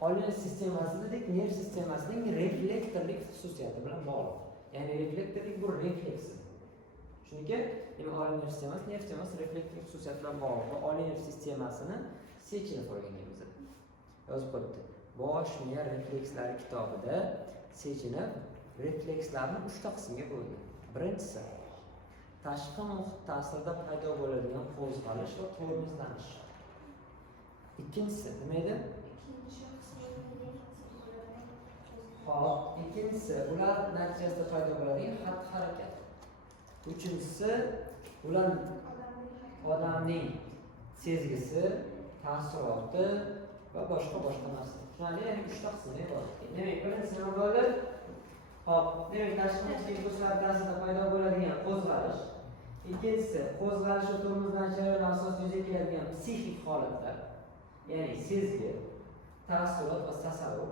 oliy sistemasidek nerv sistemasining reflektorlik xususiyati bilan bog'liq. Ya'ni reflektorlik bu refleks. Chunki oliy nerv sistemasi reflektorlik xususiyati bilan bog'liq. Va oliy nerv sistemasini Sechenov o'rganganmiz. Yozib qo'yibdi. Bosh miya reflekslari kitobida Sechenov reflekslarni 3 ta qismga bo'lgan. Birinchisi tashqi muhit ta'sirida paydo bo'ladigan qo'zg'alish va tormozlanish. Ikkinchisi nima edi? Xo'p, ikkinchisi ular natijasida paydo bo'ladigan xatti-harakat. Uchinchisi ular odamning sezgisi, taassuroti va boshqa narsa. Shunday, ya'ni 3 ta qismga bor. Demak, birinchisi nima bo'ldi? Xo'p, demak, tashqi muhit ta'sirida paydo bo'ladigan qo'zg'alish. Ikkinchisi qo'zg'alish va tormozlanish jarayoni asosida yuzaga keladigan psixik holatlar. Ya'ni sezgi, taassurot va tasavvur.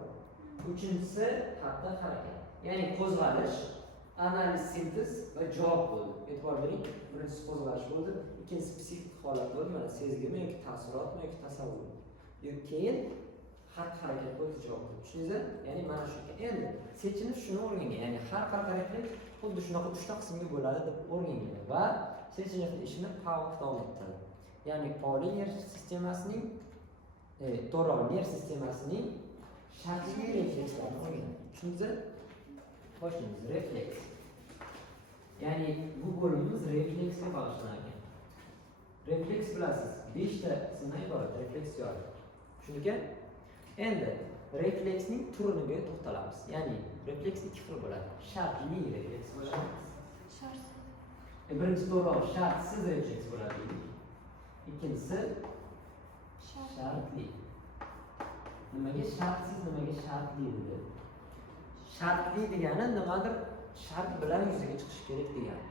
Uchinchisi xatti-harakat. Ya'ni qo'zg'alish, analiz, sintez va javob bo'ldi. E'tibor bering, birinchisi qo'zg'alish bo'ldi, ikkinchisi psixik holat bo'ldi, mana sezgimi yoki taassurotmi yoki tasavvur. Keyin xatti-harakat bo'ldi, javob bo'ldi. Tushundingizmi? Ya'ni mana shu. Endi Sechenov shuni o'rgangan, ya'ni har qanday refleks xuddi shunaqa 3 ta qismga bo'ladi deb o'rgangan va Sechenovning ishini Pavlov davom ettiradi. Ya'ni oliy nerv sistemasining to'g'ri nerv sistemasining shartli reflekslarini o'rganadi. Tushundingizmi? Boshlaymiz. Refleks. Ya'ni bu bo'limimiz refleksga bag'ishlangan. Refleks bilasiz, 5 ta qismdan iborat refleks teoriya. Tushundingmi? Endi refleksning turiga to'xtalamiz. Ya'ni refleks 2 xil bo'ladi. Shartli refleks bo'ladi. Birinchi to'g'ri shartsiz refleks bo'ladi. Ikkinchisi shartli. Nimaga shartsiz, nimaga shartli dedi? Shartli degani nimadir shart bilan yuzaga chiqishi kerak degani.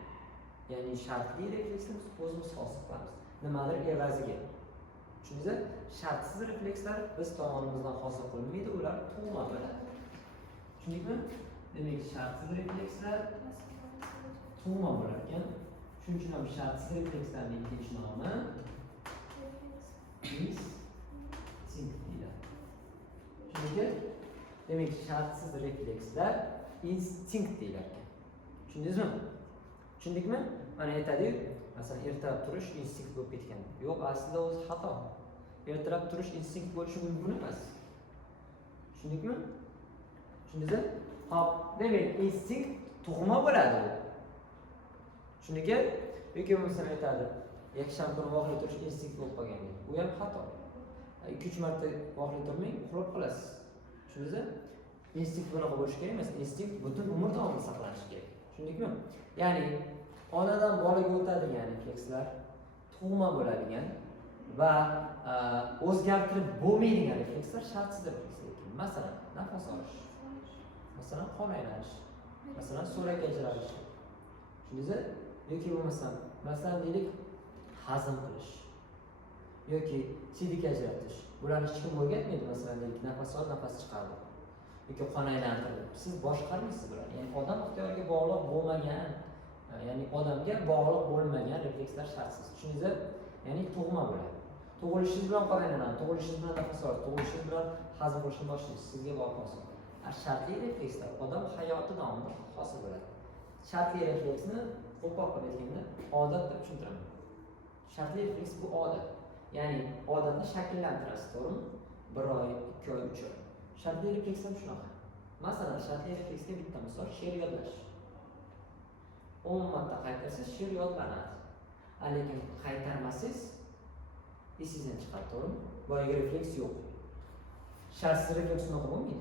Ya'ni shartli refleksni biz o'zimiz hosil qilamiz. Nimadir evaziga. Tushundingizmi? Shartsiz reflekslar biz tomonimizdan hosil qilinmaydi, ular tug'ma bo'ladi. Tushundingizmi? Demak, shartsiz reflekslar tug'ma bo'lar ekan. Shuning uchun ham shartsiz reflekslarning ikkinchi nomi instinkt deyiladi. Tushundingizmi? Demak, shartsiz reflekslar instinkt deyilar ekan. Tushundingizmi? Tushundikmi? Mana aytadi-yu, masalan, ertalab turish instinkt bo'lib ketgan. Yo'q, aslida o'zi xato. Ertalab turish instinkt bo'lishi mumkin emas. Tushundikmi? Tushundingizmi? Xo'p, demak, instinkt tug'ma bo'ladi. Tushundingizmi? Yoki bo'lmasa aytadi, yakshanba kuni voqea turish instinkt bo'lib qolgan. Bu ham xato. 2-3 marta voqea turmang, uxlab qolasiz. Tushundingizmi? Instinkt bunaqa bo'lishi kerak emas. Instinkt butun umr davomida saqlanishi kerak. Tushundingizmi? Ya'ni onadan bolaga o'tadigan reflekslar tug'ma bo'ladigan va o'zgartirib bo'lmaydigan reflekslar shartsiz reflekslar. Masalan, nafas olish, masalan, qon aylanish, masalan, so'lak ajralish. Tushundingizmi? Yoki bo'lmasa, masalan, deylik, hazm qilish yoki siydik ajratish. Bularni hech kim o'rgatmaydi, masalan, deylik, nafas ol, nafas chiqardi. Yoki qon aylantirib. Siz boshqarmaysiz bularni. Ya'ni odam ixtiyoriga bog'liq bo'lmagan, ya'ni odamga bog'liq bo'lmagan reflekslar shartsiz. Tushundingizmi? Ya'ni tug'ma bo'ladi. Tug'ilishingiz bilan qon aylanadi, tug'ilishingiz bilan nafas oladi, tug'ilishingiz bilan hazm qilishni boshlaysiz. Sizga bog'liq hosil. Shartli reflekslar odam hayoti davomida hosil bo'ladi. Shartli refleksni qo'pol qilib aytganda odat deb tushuntiraman. Shartli refleks bu odat. Ya'ni odatni shakllantirasiz, to'g'rimi? 1 oy, 2 oy, 3 oy. Shartli refleks ham shunaqa. Masalan, shartli refleksga bitta misol she'r yodlash. 10 marta qaytarsangiz she'r yodlanadi. Lekin qaytarmasangiz esingizdan chiqadi, to'g'rimi? Boyagi refleks yo'q. Shartsiz refleks unaqa bo'lmaydi.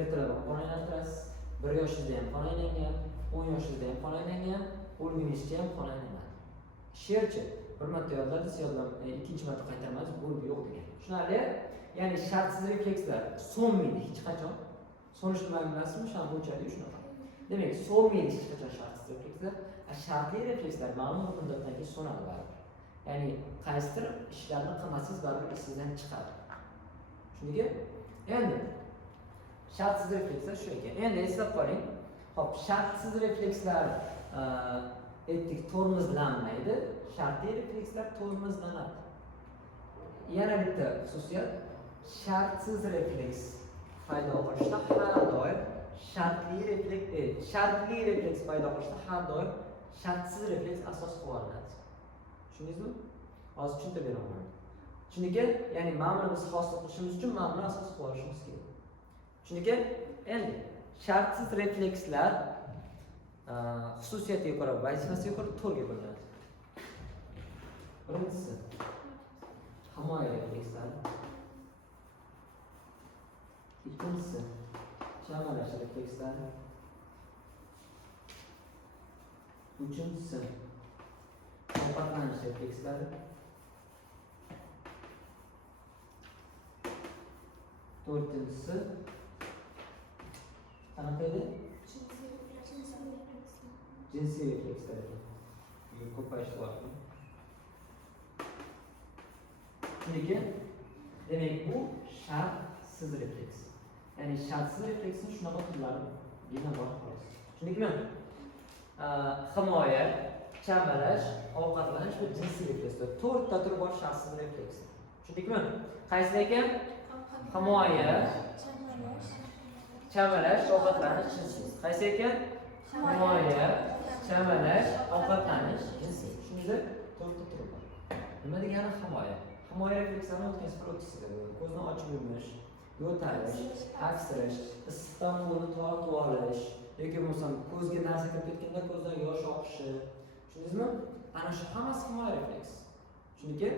Ertalab qon aylantirasiz, 1 yoshingizda ham qon aylangan, 10 yoshingizda ham qon aylangan, o'lguningizcha ham qon aylanadi. She'rchi 1 marta yodladingiz, ikkinchi marta qaytarmadingiz, bo'lib yo'q degan. Tushunarli? Ya'ni shartsiz reflekslar so'nmaydi hech qachon. So'nishni ma'nosimi shuni bo'chadi shunaqa. Demak, so'nmaydi hech qachon shartsiz reflekslar. Shartli reflekslar ma'lum muddatdan keyin so'nadi baribir. Ya'ni qaysidir ishlarni qilmasangiz baribir sizdan chiqadi. Tushundingizmi? Endi shartsiz reflekslar shu ekan. Endi eslab qoling. Xo'p, shartsiz reflekslar aytdik tormozlanmaydi, shartli reflekslar tormozlanadi. Yana bitta xususiyat, shartsiz refleks paydo bo'lishda har doim shartli refleks paydo bo'lishda har doim shartsiz refleks asos qilib olinadi. Tushundingizmi? Hozir tushuntirib beraman. Chunki, ya'ni ma'noni biz hosil qilishimiz uchun ma'noni asos qilib olishimiz kerak. Chunki, endi shartsiz reflekslar xususiyatiga ko'ra, vazifasiga ko'ra to'rtga bo'linadi. Birinchisi himoya reflekslar. Ikkinchisi chamalash reflekslari. Uchinchisi ovqatlanish reflekslari. To'rtinchisi qanaqa edi? Jinsiy reflekslar. Ko'payish bor. Chunki demak bu shartsiz refleks. Ya'ni shartsiz refleksning shunaqa turlari bor xolos. Tushundingmi? Himoya, chamalash, ovqatlanish va jinsiy reflekslar. To'rtta turi bor shartsiz refleks. Tushundingmi? Qaysi ekan? Himoya, chamalash, ovqatlanish, jinsiy. Qaysi ekan? Himoya, chamalash, ovqatlanish, jinsiy. Tushundingizmi? To'rtta turi bor. Nima degani himoya? Himoya reflekslarini o'tkazib o'tishdi. Ko'zni ochib yumish, yo'talish, aksirish, issiqdan qo'lni tortib olish, yoki bo'lmasam ko'zga narsa kirib ketganda ko'zdan yosh oqishi. Tushundingizmi? Ana shu hammasi himoya refleks. Chunki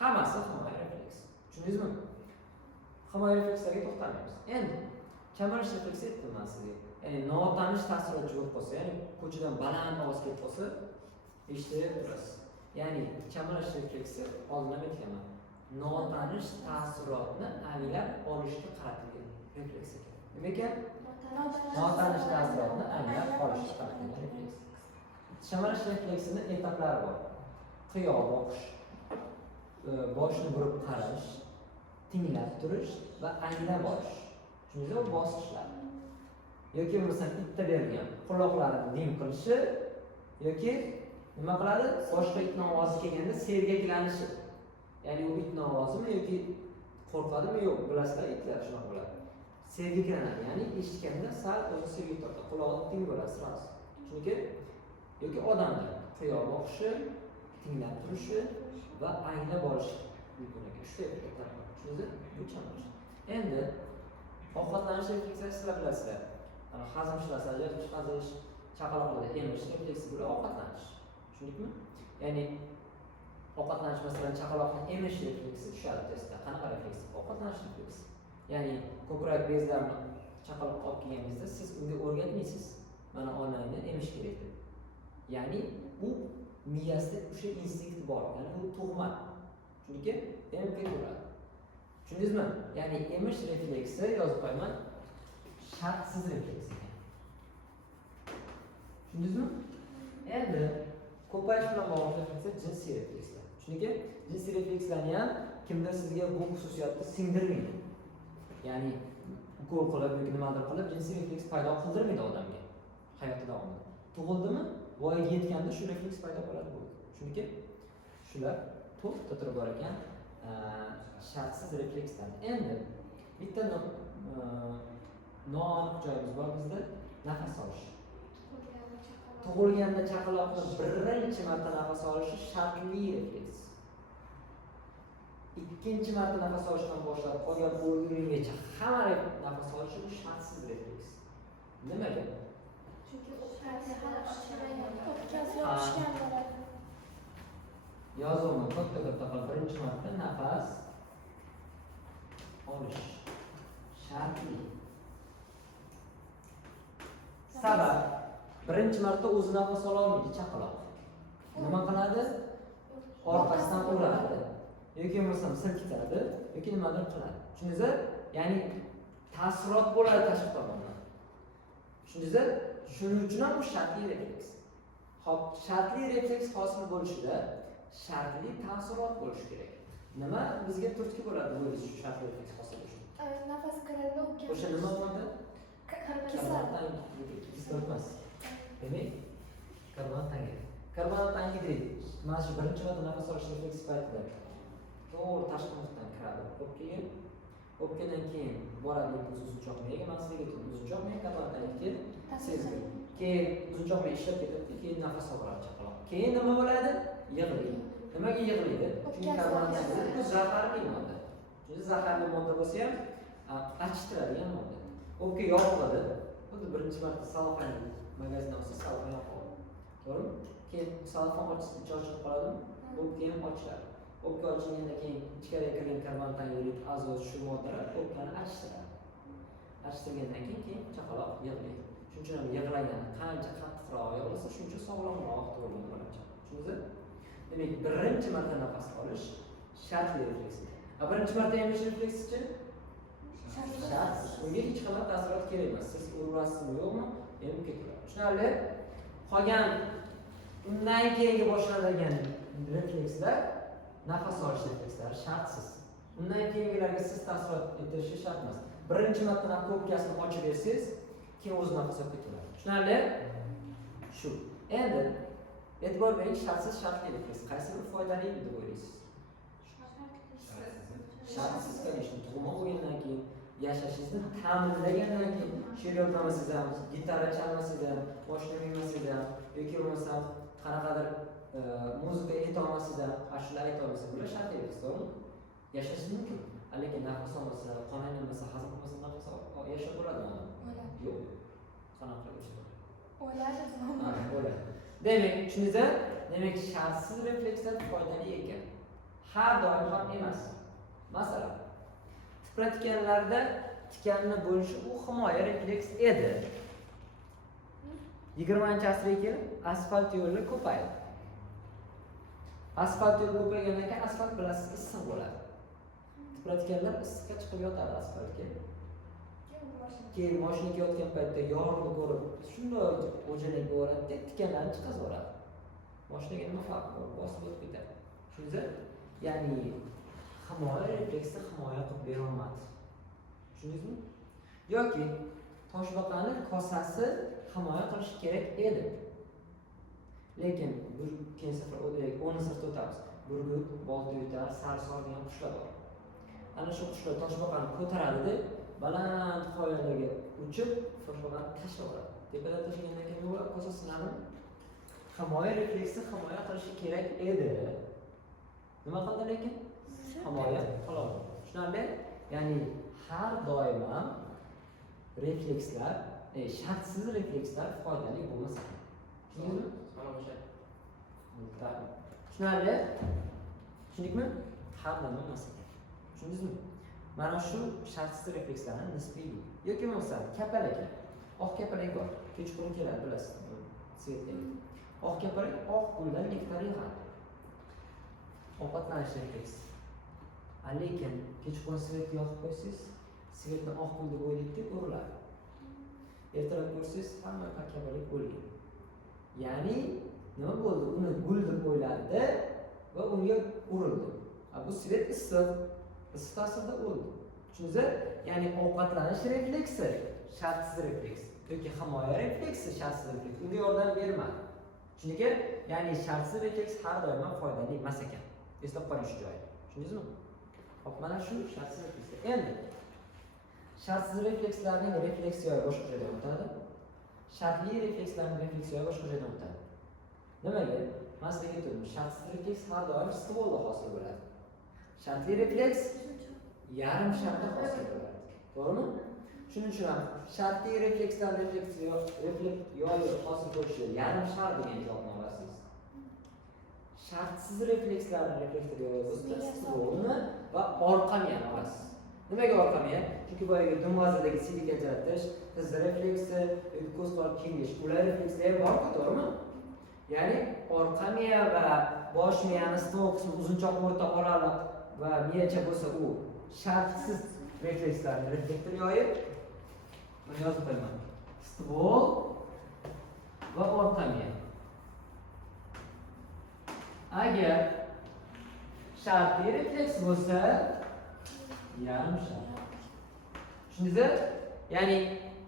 hammasi himoya refleks. Tushundingizmi? Himoya reflekslarga to'xtalmaymiz. Endi chamalash refleksi aytdim sizga. Ya'ni notanish taassurotchi bo'lib qolsa, ya'ni ko'chadan baland ovoz kelib qolsa, eshitib turasiz. Ya'ni chamalash refleksi oldin ham aytganman. Notanish taassurotni anglab olishga qaratilgan refleks ekan. Nima ekan? Notanish taassurotni anglab olishga qaratilgan refleks. Chamalash refleksining etaplari bor. Qiyo boqish, boshni burib qarash, tinglab turish va anglab olish. Shunday bosqichlar. Yoki bo'lmasa itda berilgan quloqlarini dim qilishi yoki nima qiladi? Boshqa itning ovozi kelganda sergaklanishi. Ya'ni u itning ovozimi yoki qo'rqadimi? Yo'q, bilasizlar, itlar shunaqa bo'ladi. Sergaklanadi, ya'ni eshitganda sal o'zi sergak tortadi, qulog'i ting bo'ladi sirasi. Chunki yoki odamlar qiyo boqishi, tinglab turishi va anglab olishi mumkin ekan. Shu yerda tushundingizmi? Bu chamalash. Endi ovqatlanish refleksini sizlar bilasizlar. Hazmshilash, ajratish, qazish, chaqaloqlarda emish refleksi bilan ovqatlanish. Tushundingmi? Ya'ni ovqatlanish, masalan, chaqaloqni emish refleksi tushadi testda. Qanaqa refleks? Ovqatlanish refleksi. Ya'ni ko'krak bezlarini chaqaloqqa olib kelganingizda siz unga o'rgatmaysiz. Mana onangni emish kerak deb. Ya'ni u miyasida o'sha instinkt bor. Ya'ni u tug'ma. Chunki emib ketaveradi. Tushundingizmi? Ya'ni emish refleksi yozib qo'yaman. Shartsiz refleks ekan. Tushundingizmi? Endi ko'payish bilan bog'liq reflekslar jinsiy reflekslar. Chunki jinsiy reflekslarni ham kimdir sizga bu xususiyatni singdirmaydi. Ya'ni ukol qilib yoki nimadir qilib jinsiy refleks paydo qildirmaydi odamga hayoti davomida. Tug'ildimi, voyaga yetganda shu refleks paydo bo'ladi bu. Chunki shular to'rtta turi bor ekan shartsiz reflekslar. Endi bitta noaniq joyimiz bor bizda, nafas olish. Tug'ilganda chaqaloqni birinchi marta nafas olishi shartli refleks. Ikkinchi marta nafas olishdan boshlab qolgan o'lgungacha hamma nafas olishi bu shartsiz refleks. Nimaga? Chunki o'tkazib yozuvni katta qilib birinchi marta nafas olish shartli. Sabab birinchi marta o'zi nafas ola olmaydi chaqaloq. Nima qiladi? Orqasidan uradi. Yoki bo'lmasam silkitadi, yoki nimadir qiladi. Tushundingizmi? Ya'ni ta'sirot bo'ladi tashqi tomondan. Tushundingizmi? Shuning uchun ham bu shartli refleks. Xo'p, shartli refleks hosil bo'lishida shartli ta'sirot bo'lishi kerak. Nima bizga turtki bo'ladi bu shu shartli refleks hosil bo'lishida? nafas kiradi, O'sha nima bo'ldi? Karbonat emas. Demak, karbonat angidrid. Mana shu birinchi marta nafas olish refleksi paytida to'g'ri tashqi muhitdan kiradi. Xo'p, keyin O'pgandan keyin boradi uzunchoq miyaga, maqsadga yetib uzunchoq miya karmandan keyin sezgi. Keyin uzunchoq miya ishlab ketadi, keyin nafas oladi chaqaloq. Keyin nima bo'ladi? Yig'laydi. Nimaga yig'laydi? Chunki karmandan bu zaharli modda. Chunki zaharli modda bo'lsa ham achishtiradigan modda. O'pka yopiladi. Xuddi birinchi marta salofan magazindan olsa salofan yopiladi. To'g'rimi? Keyin salofan ochilib chiqib qoladimi? O'pka ham ochiladi. O'pka ochilgandan keyin ichkariga kirgan karbonhidrat, azot shu moddalar o'pkani achishtiradi. Achishtirgandan keyin chaqaloq yig'laydi. Shuning uchun ham yig'lagani qancha qattiqroq yig'lasa, shuncha sog'lomroq tug'iladi bola-chaqa. Tushundingizmi? Demak, birinchi marta nafas olish shartli refleks. Birinchi marta emish refleksichi? Shart. Unga hech qanday ta'sirot kerak emas. Siz urasizmi, yo'qmi? Emib ketaveradi. Tushunarli? Qolgan undan keyingi boshlanadigan reflekslar nafas olish reflekslari shartsiz. Undan keyingilarga siz ta'sirot etirishi shart emas. Birinchi marta nafas o'pkasini ochib bersangiz, keyin o'zi nafas olib ketaveradi. Tushunarli? Shu. Endi e'tibor bering, shartsiz shartli refleks qaysi bir foydali deb o'ylaysiz? Shartsiz конечно, tug'ma bo'lgandan keyin, yashashingizni ta'minlagandan keyin, she'r yodlamasangiz ham, gitara chalmasangiz ham, mashina minmasangiz ham, yoki bo'lmasa qanaqadir muzika ayta olmasangiz ham, ashula ayta olmasangiz, bular shart emas, to'g'rimi? Yashash mumkin. Lekin nafas olmasa, qon aylanmasa, hazm qilmasa nafas yashab bo'ladimi odam? Yo'q. Qanaqa qilib O'yladi. bo'ladi. Demak, tushundingizmi? Demak, shartsiz reflekslar foydali ekan. Har doim ham emas. Masalan, tipratikanlarda tikanni bo'lishi u himoya refleks edi. 20-asrga kelib asfalt yo'llar ko'paydi. Asfalt yo'l ko'paygandan keyin asfalt bilasiz issiq bo'ladi. Tipratikanlar issiqqa chiqib yotadi asfaltga. Keyin mashina ketayotgan paytda yorug'ni ko'rib, shunday o'janak bo'ladi, tikanlarni chiqazaveradi. Mashinaga nima farqi bor? Bosib o'tib ketadi. Tushundingizmi? Ya'ni himoya refleksi himoya qilib bera olmadi. Tushundingizmi? Yoki toshbaqani kosasi himoya qilish kerak edi. Lekin bir keyin safar 10 safar o'tamiz. Burgut, boltayutar, sarsor degan qushlar bor. Ana shu qushlar toshbaqani ko'taradi, baland qoyalarga uchib, toshbaqani tashlaveradi. Tepadan tashlagandan keyin nima bo'ladi? Kosa sinadimi? Himoya refleksi himoya qilishi kerak edi. Nima qildi lekin? Himoya qiladi. Tushunarli? Ya'ni har doim ham reflekslar, shartsiz reflekslar foydali bo'lmas ekan. Tushundingizmi? Mana o'sha. Tushunarli? Tushundikmi? Har doim emas ekan. Tushundingizmi? Mana shu shartsiz reflekslarning nisbiy. Yoki bo'lmasa kapalak. Oq kapalak bor. Kechqurun keladi, bilasiz. Svetda. Oq kapalak oq guldan nektar yig'adi. Ovqatlanish refleksi. Lekin kechqurun svet yoqib qo'ysangiz, svetni oq gul deb o'ylaydi, uriladi. Ertalab ko'rsangiz, hamma kapalak o'lgan. Ya'ni nima bo'ldi? Uni gul deb o'yladi va unga urildi. Bu svet issiq ta'sirida o'ldi. Tushundingizmi? Ya'ni ovqatlanish refleksi shartsiz refleks yoki himoya refleksi shartsiz refleks unga yordam bermadi. Chunki ya'ni shartsiz refleks har doim foydali emas ekan. Eslab qoling shu joyni. Tushundingizmi? Hop, mana shu shartsiz reflekslar. Endi shartsiz reflekslarning refleksiya boshqa joyda o'tadi. Shartli reflekslarning refleksiya boshqa joyda o'tadi. Nimaga? Men sizga aytdim, shartsiz refleks har doim stvolda hosil bo'ladi. Shartli refleks yarim shartda hosil bo'ladi. To'g'rimi? Shuning uchun ham shartli reflekslar refleksiya hosil bo'lishi yarim shart degan javob olasiz. Shartsiz reflekslarning refleksiya bo'lsa stvolni va orqa miyani olasiz. Nimaga orqa miya? Chunki boyagi dumbazadagi sidik ajratish, tiz refleksi, ko'z quloq kengayish, ular reflekslar bor, to'g'rimi? Ya'ni orqa miya va bosh miyani stol qismi uzunchoq o'rta oraliq va miyacha bo'lsa u shartsiz reflekslarni reflektor yoyib buni yozib qo'yaman. Stvol va orqa miya. Agar shartli refleks bo'lsa yarim shart. Tushundingizmi? Ya'ni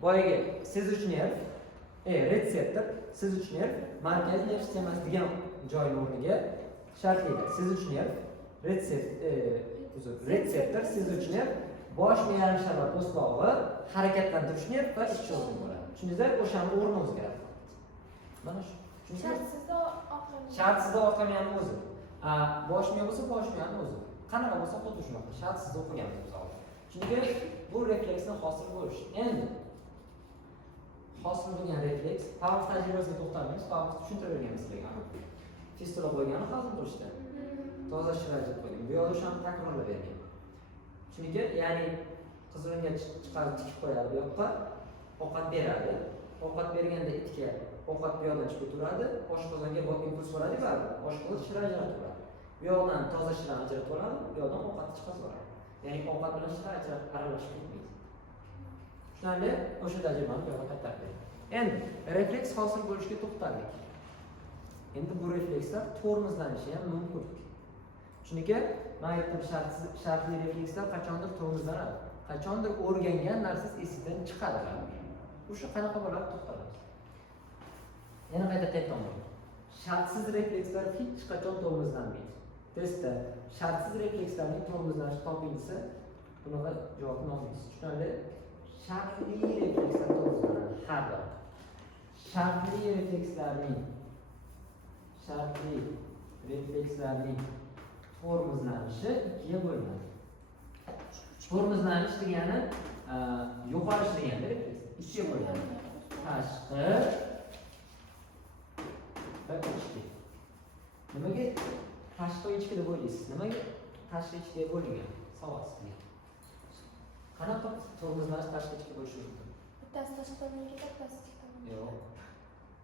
boyagi sezuvchi nerv, retseptor, sezuvchi nerv, markaziy nerv sistemasi degan joyning o'rniga shartli sezuvchi nerv, retseptor, sezuvchi nerv, bosh miyani va po'stlog'i harakatlantirishni va ishchi o'rni bo'ladi. Tushundingizlar? O'shani o'rni o'zgaradi. Mana shu. Shartsizda oqlamaydi. Shartsizda orqa miyani o'zi. Bosh miya bo'lsa bosh miyani o'zi. Qanaqa bo'lsa xuddi shunaqa. Shartsizda o'qiganmiz misol. Chunki bu refleksni hosil bo'lish. Endi hosil bo'lgan refleks, Pavlov tajribasiga to'xtalmaymiz. Pavlov tushuntirib sizlarga. Fistula qo'ygani hazm qilishda. Toza shirajat qo'ygan. Bu yo'lda o'shani takrorlab bergan. Chunki ya'ni qizilga chiqarib tikib qo'yadi bu yoqqa, ovqat beradi. Ovqat berganda itga ovqat bu yoqdan chiqib turadi, oshqozonga impuls bo'ladi va oshqozon shira ajratib turadi. Bu yoqdan toza shira ajratib oladi, bu yoqdan ovqat chiqib turadi. Ya'ni ovqat bilan shira ajratib aralashib ketmaydi. Shunday o'sha tajribani bu yoqqa qaytarib beradi. Endi refleks hosil bo'lishiga to'xtaldik. Endi bu reflekslar tormozlanishi ham mumkin. Chunki men aytdim shartli reflekslar qachondir tormozlanadi. Qachondir o'rgangan narsasi esidan chiqadi. O'sha qanaqa bo'ladi to'xtalamiz. Yana qayta aytaman. Shartsiz reflekslar hech qachon tormozlanmaydi. Testda shartsiz reflekslarning tormozlanishi topilsa, bunaqa javobni olmaysiz. Tushunarli? Shartli reflekslar tormozlanadi har doim. Shartli reflekslarning tormozlanishi ikkiga bo'linadi. Tormozlanish degani yo'qolish degani refleks. Ikkiga bo'linadi. Tashqi va ichki. Nimaga tashqi va ichki deb o'ylaysiz? Nimaga tashqi ichkiga bo'lingan? Savol sizga. Qanaqa tormozlanish tashqi ichki bo'lishi mumkin? Bittasi tashqi tomonga ketadi, bittasi ichki tomonga. Yo'q.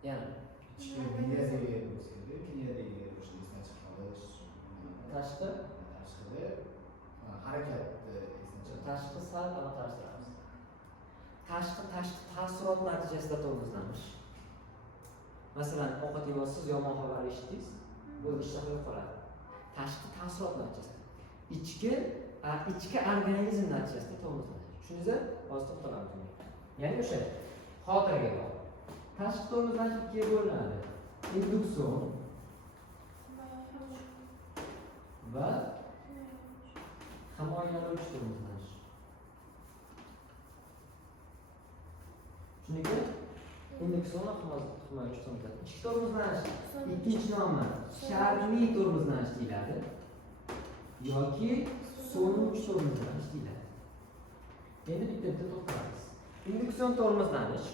Yana ichki miyadagi bo'lsa-da, miyadagi esdan chiqarish. tashqi Tashqida harakat esdan chiqarish. tashqi sal aniqlashtiramiz. Tashqi taassurot natijasida tormozlanish. Masalan, ovqat yeyapsiz, yomon xabar eshitdingiz, bu ishtaha yo'qoladi. Tashqi taassurot natijasida. Ichki organizm natijasida tormozlanish. Tushundingizmi? Hozir to'xtalamiz. Ya'ni o'sha xotiraga bog'liq. Tashqi tormozlanish ikkiga bo'linadi. Induksion va himoyalovchi tormozlanish. Chunki induksion va himoyalovchi tormozlanish. Ichki tormozlanish ikkinchi nomi shartli tormozlanish deyiladi yoki so'nuvchi tormozlanish deyiladi. Endi bitta to'xtalamiz. Induksion tormozlanish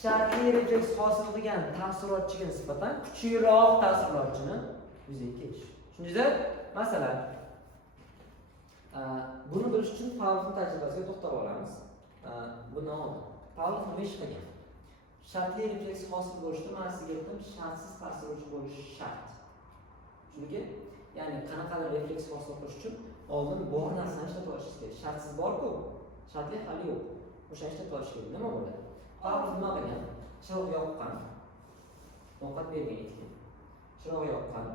shartli refleks hosil qilgan taassurotchiga nisbatan kuchliroq taassurotchini yuzaga kelish. Tushundingizmi? Masalan, buni bilish uchun Pavlovning tajribasiga to'xtalib olamiz. Bundan oldin Pavlov nima ish qilgan? Shartli refleks hosil bo'lishda men sizga aytdim, shartsiz taassurotchi bo'lish shart. Chunki ya'ni qanaqadir refleks hosil qilish uchun oldin bor narsani ishlatib olishingiz kerak. Shartsiz bor-ku, shartli hali yo'q. O'shani ishlatib olish kerak. Nima bo'ladi? Pavlov nima qilgan? Chiroq yoqqan, ovqat bergan itga. Chiroq yoqqan,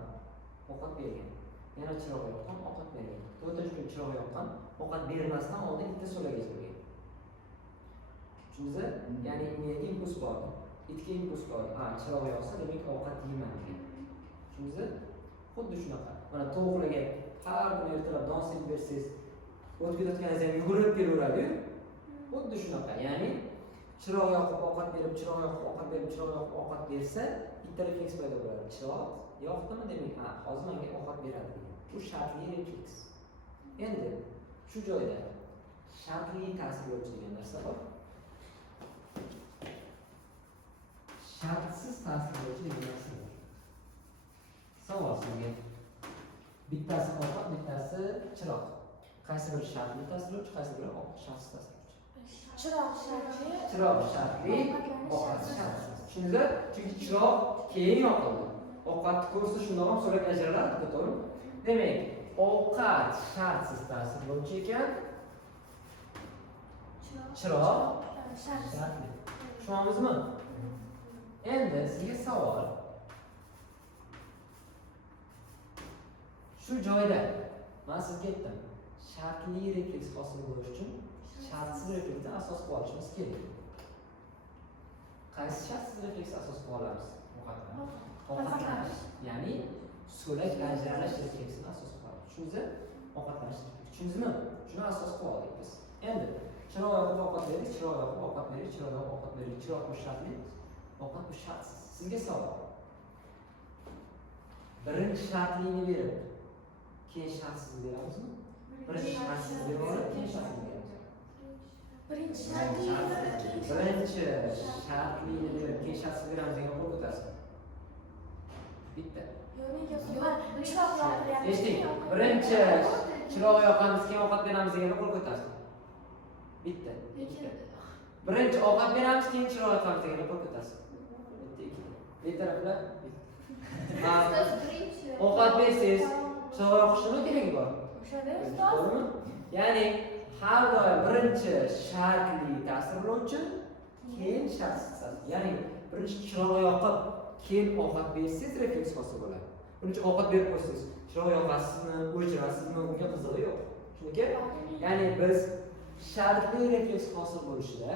ovqat bergan. Yana chiroq yoqqan, ovqat bergan. To'rtinchi kun chiroq yoqqan, ovqat bermasdan oldin itni so'laga qo'ygan. Tushundingizmi? Ya'ni miyaga impuls bor, itga impuls bor. Chiroq yoqsa, demak ovqat yeyman degan. Tushundingizmi? Xuddi shunaqa. Mana tovuqlarga har kuni ertalab don sepib bersangiz, o'tib-o'tganingizda ham yugurib kelaveradi-ku. Xuddi shunaqa. Ya'ni chiroq yoqib ovqat berib, chiroq yoqib ovqat berib, chiroq yoqib ovqat bersa, bitta refleks paydo bo'ladi. Chiroq yoqdimi, demak, hozir menga ovqat beradi degan. Bu shartli refleks. Endi shu joyda shartli ta'sirlovchi degan narsa bor. Shartsiz ta'sirlovchi degan narsa bor. Savol sizga. Bittasi ovqat, bittasi chiroq. Qaysi biri shartli ta'sirlovchi, qaysi biri shartsiz ta'sirlovchi? Chiroq shartli. Chiroq shartli, ovqat shartsiz. Tushundingizmi? Chunki chiroq keyin yoqildi. Ovqatni ko'rsa shundoq ham so'lak ajraladi, to'g'rimi? Demak, ovqat shartsiz ta'sirlovchi ekan, chiroq shartli. Tushundingizmi? Endi sizga savol. Shu joyda men sizga aytdim, shartli refleks hosil bo'lish uchun shartsiz refleksni asos qilib olishimiz kerak. Qaysi shartsiz refleksni asos qilib olamiz? Ovqatlanish. Ya'ni so'lak ajralish refleksini asos qilib olamiz. Tushundingizmi? ovqatlanish. Tushundingizmi? Shuni asos qilib oldik biz. Endi chiroq yoqib ovqat berdik, chiroq yoqib ovqat berdik, chiroq yoqib ovqat berdik, chiroq bu shartli, ovqat bu shartsiz. Sizga savol. Birinchi shartlini berib, keyin shartsiz beramizmi? Birinchi shartsiz berib olib, keyin shartsiz beramiz. Birinchi shartli Birinchi shartlini berib, keyin shartsiz beramiz degan qo'l ko'tarsin. Bitta. Eshiting. Birinchi chiroq yoqamiz, keyin ovqat beramiz degan qo'l ko'tarsin. Bitta. Birinchi ovqat beramiz, keyin chiroq yoqamiz degan qo'l ko'tarsin. Bitta, ikkita. Betaraflar. Ovqat bersangiz, chiroq yoqishni keragi bor. To'g'rimi? Ya'ni har doim birinchi shartli ta'sirlovchi, keyin shartsiz ta'sir. Ya'ni birinchi chiroq yoqib, keyin ovqat bersangiz refleks hosil bo'ladi. Birinchi ovqat berib qo'ysangiz, chiroq yoqasizmi, o'chirasizmi, unga qizig'i yo'q. Chunki ya'ni biz shartli refleks hosil bo'lishida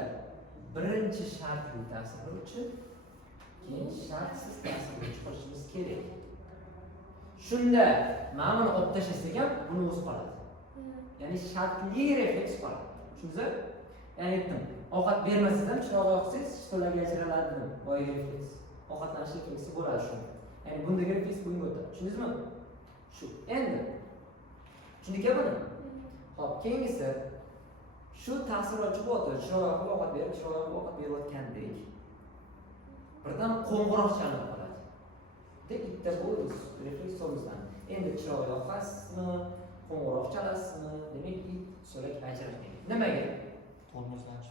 birinchi shartli ta'sirlovchi, keyin shartsiz ta'sirlovchi qilishimiz kerak. Shunda mana buni olib tashlasak ham buni o'zi qoladi. Ya'ni shartli refleks qoladi. Tushundingizmi? Ya'ni aytdim, ovqat bermasdan ham chiroq yoqsangiz, stolga ajraladimi? Boyagi refleks. Ovqatlanish refleksi bo'ladi shunda. Ya'ni bundagi refleks bunga o'tadi. Tushundingizmi? Shu. Endi tushundikmi buni? Xo'p, keyingisi shu ta'sirlovchi bo'ldi. Chiroq yoqib ovqat berib, chiroq yoqib ovqat berayotgandek birdan qo'ng'iroq chalib qoladi. Bitta bu refleks so'zdan. Endi chiroq yoqasizmi, qo'ng'iroq chalasizmi? Demak, so'lak ajralmaydi. Nimaga? Tormozlanish.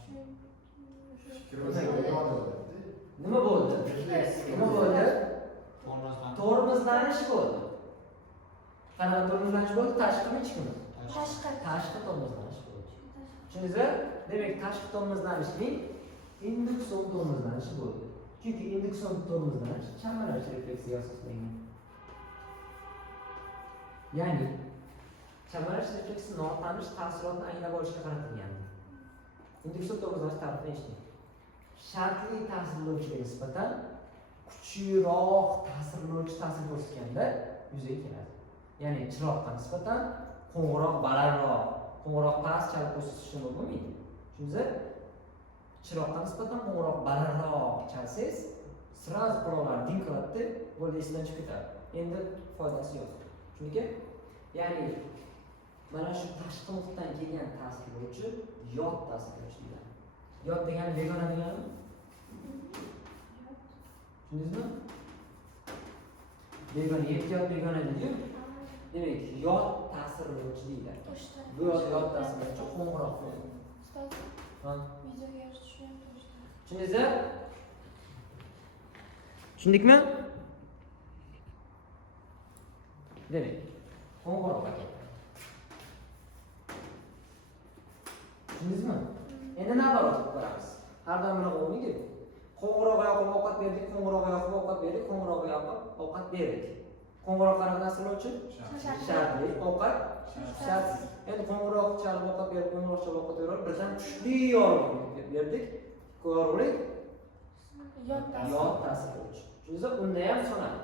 Nima bo'ldi? Nima bo'ldi? Tormozlanish. Tormozlanish bo'ldi. Qanaqa tormozlanish bo'ldi? Tashqimi, ichkimi? Tashqi tormozlanish bo'ldi. Tushundingizmi? Demak, tashqi tormozlanishning induksion tormozlanishi bo'ldi. Chunki induksion tormozlanish chambarlash refleksiga asoslangan. Ya'ni chambarlash refleksi notanish ta'sirotni anglab olishga qaratilgan. Induksion tormozlanish ta'rifini eshiting. Shartli ta'sirlovchiga nisbatan kuchliroq ta'sirlovchi ta'sir ko'rsatganda yuzaga keladi. Ya'ni chiroqqa nisbatan qo'ng'iroq balandroq, qo'ng'iroq past chalib ko'rsatishi bo'lmaydi. Tushundingizmi? Chiroqqa nisbatan qo'ng'iroq balandroq chalsangiz, sraz quloqlarni ding qiladi, bo'ldi esdan chiqib ketadi. Endi foydasi yo'q. Chunki ya'ni mana shu tashqi muhitdan kelgan ta'sirlovchi yot ta'sirlovchi deyiladi. Yot degani begona deganimi? Tushundingizmi? Begona, yot begona deydi-yu. Demak, yot ta'sirlovchi deyiladi. Bu yot ta'sirlovchi qo'ng'iroq bo'ladi. Ha. Tushundingizmi? Tushundikmi? Demak, qo'ng'iroq aka. Tushundingizmi? Endi nazorat qilib ko'ramiz. Har doim bunaqa bo'lmaydi. Qo'ng'iroq yoqib ovqat berdik, qo'ng'iroq yoqib ovqat berdik, qo'ng'iroq yoqib ovqat berdik. Qo'ng'iroq qanaqa ta'sirlovchi? Shartli, ovqat shartsiz. Endi qo'ng'iroq chalib ovqat berib, qo'ng'iroq chalib ovqat berib, birdan kuchli yorug'lik berdik. Yorug'lik yot ta'sirlovchi. Tushundingizmi? Unda ham sonadi.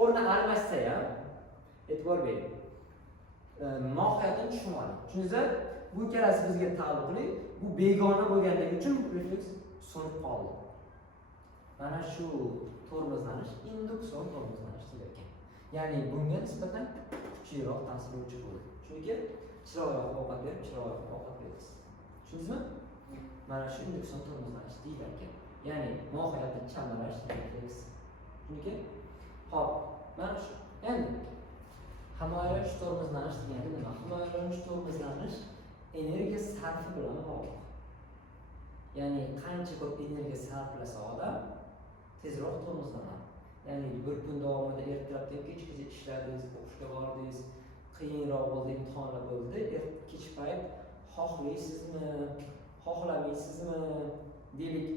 O'rni almashsa ham e'tibor bering. Mohiyatini tushunib oling. Tushundingizmi? Bu ikkalasi bizga taalluqli. Bu begona bo'lganligi uchun refleks so'nib qoldi. Mana shu tormozlanish induksion tormozlanish deyilgan. Ya'ni bunga nisbatan kuchliroq ta'sirlovchi bo'ldi. Chunki chiroq yoqib ovqat berib, chiroq yoqib ovqat beramiz. Tushundingizmi? Mana shu induksion tormozlanish deyilgan. Ya'ni mohiyati chambarlash refleks. Chunki hop, mana shu. Endi himoyalovchi tormozlanish degani nima? Himoyalovchi tormozlanish energiya sarfi bilan bog'liq. Ya'ni qancha ko'p energiya sarflasa odam tezroq tormozlanadi. Ya'ni bir kun davomida ertalabdan kechgacha ishladingiz, o'qishga bordingiz, qiyinroq bo'ldi, imtihonlar bo'ldi, kech payt xohlaysizmi, xohlamaysizmi, deylik,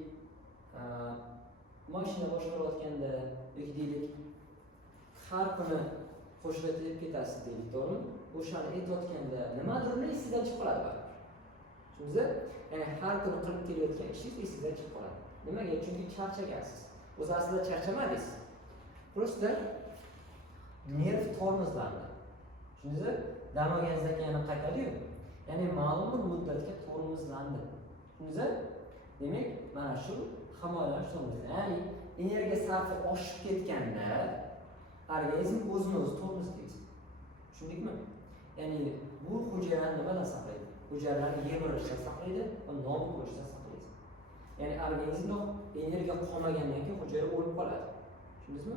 mashina boshqarayotganda yoki deylik, har kuni qo'shilib ketasiz deylik, to'g'rimi? O'shani aytayotganda nimadir esingizdan chiqib qoladi baribir. Tushundingizmi? Ya'ni har kuni qilib kelayotgan ishingiz esingizdan chiqib qoladi. Nimaga? Chunki charchagansiz. O'zi aslida charchamadingiz. Просто nerv tormozlandi. Tushundingizmi? dam olganingizdan keyin yana qaytadi-yu. Ya'ni ma'lum bir muddatga tormozlandi. Tushundingizmi? Demak, mana shu himoyalash tormozi. Ya'ni energiya sarfi oshib ketganda organizm o'zini o'zi tormozlaydi. Tushundikmi? Ya'ni bu hujayralarni nimadan saqlaydi? Hujayralarni yemirishdan saqlaydi va nobud bo'lishdan saqlaydi. Ya'ni organizmda energiya qolmagandan keyin hujayra o'lib qoladi. Tushundingizmi?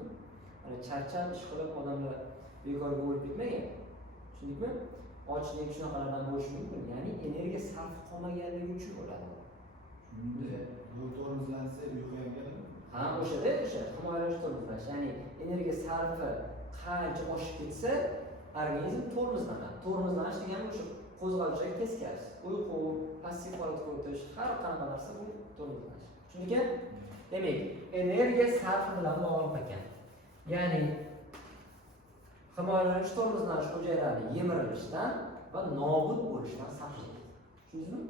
Mana charchab ish qilib odamlar bekorga o'lib ketmagan. Tushundikmi? Ochlik shunaqalardan bo'lishi mumkin. Ya'ni energiya sarf qolmaganligi uchun bo'ladi. Shunda bu tormozlansa uyqu ham keladimi? Ha, o'shada himoyalash tormozlash. Ya'ni energiya sarfi qancha oshib ketsa, organizm tormozlanadi. Tormozlanish degani o'sha qo'zg'aluvchiga teskarisi. Uyqu, passiv holatga o'tish, har qanaqa narsa bu tormozlanish. Tushundingmi? Demak, energiya sarfi bilan bog'liq ekan. Ya'ni himoyalanish tormozlanish hujayralarni yemirilishdan va nobud bo'lishdan saqlaydi. Tushundingizmi?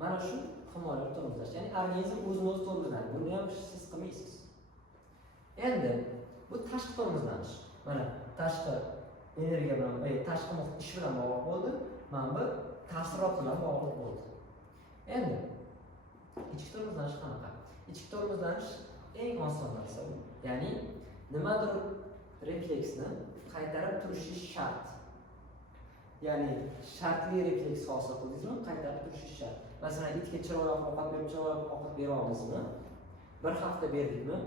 Mana shu himoyalash tormozlash. Ya'ni organizm o'zini o'zi tormozlaydi. Buni ham siz qilmaysiz. Endi bu tashqi tormozlanish. Mana tashqi energiya bilan, tashqi ish bilan bog'liq bo'ldi. Mana bu ta'sirot bilan bog'liq bo'ldi. Endi ichki tormozlanish qanaqa? Ichki tormozlanish eng oson narsa bu. Ya'ni nimadir refleksni qaytarib turishi shart. Ya'ni shartli refleks hosil qildingizmi? Qaytarib turishi shart. Masalan, itga chiroyli ovqat berib, chiroyli ovqat bera oldingizmi? Bir hafta berdikmi?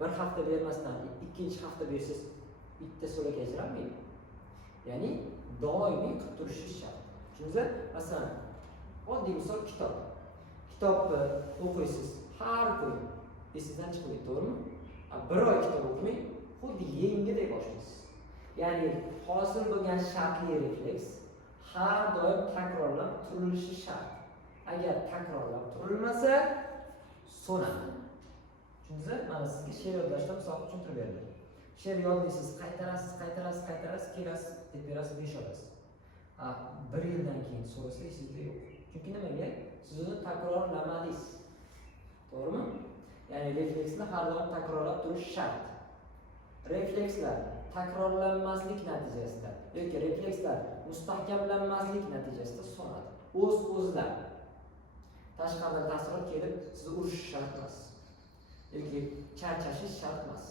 Bir hafta bermasdan ikkinchi hafta bersiz, bitta so'lak ajralmaydi. Ya'ni doimiy qilib turishi shart. Tushundingizmi? Masalan, oddiy misol kitob. Kitobni o'qiysiz har kun esingizdan chiqmaydi, to'g'rimi? Bir oy kitob o'qimang, xuddi yengidek boshlaysiz. Ya'ni hosil bo'lgan shartli refleks har doim takrorlab turilishi shart. Agar takrorlab turilmasa, so'nadi. Tushundingizmi? Mana sizga she'r yodlashda misol tushuntirib berdim. She'r yodlaysiz, qaytarasiz, kelasiz, deb berasiz, 5 olasiz. 1 yildan keyin so'rasangiz sizda yo'q. Chunki nimaga? Siz uni takrorlamadingiz. To'g'rimi? Ya'ni refleksni har doim takrorlab turish shart. Reflekslar takrorlanmaslik natijasida yoki reflekslar mustahkamlanmaslik natijasida so'nadi. O'z-o'zidan tashqaridan ta'sirot kelib sizni urishish shart emas. Yoki charchashish shart emas.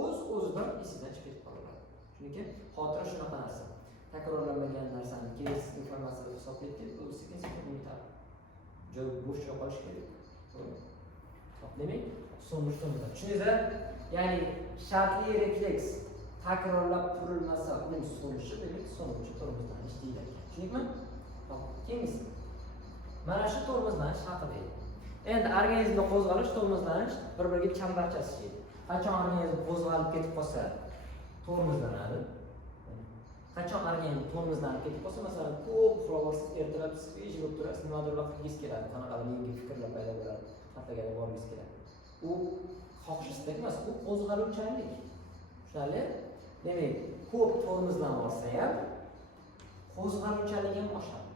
O'z-o'zidan esingizdan chiqib qoladi. Chunki xotira shunaqa narsa. Takrorlanmagan narsani keraksiz informatsiya hisoblaydi, u sekin-sekin unutadi. Joy bo'sh joy qolish kerak. Demak, so'nish to'g'ri. Tushundingizmi? Ya'ni shartli refleks takrorlab turilmasa, uning so'nishi demak so'nuvchi tormozlanish deyiladi. Tushundingizmi? Keyingisi. Mana shu tormozlanish haqida edi. Endi organizmda qo'zg'alish, tormozlanish bir-biriga chambarchas deydi. Qachon organizm qo'zg'alib ketib qolsa, tormozlanadi. Qachon organizm tormozlanib ketib qolsa, masalan, ko'p uxlab ertalab ish yurib turasiz, nimadir vaqtingiz keladi, qanaqadir yangi fikrlar paydo bo'ladi, ertaga borgingiz keladi. U xohish istak emas, u qo'zg'aluvchanlik. Tushunarli? Demak, ko'p tormozlanib olsa ham qo'zg'aluvchanlik ham oshadi.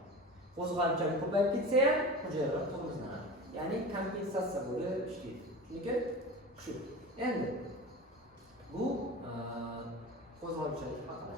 Qo'zg'aluvchanlik ko'payib ketsa ham hujayralar tormozlanadi. Ya'ni kompensatsiya bo'lib ishlaydi. Chunki shu. Endi bu qo'zg'aluvchanlik haqida.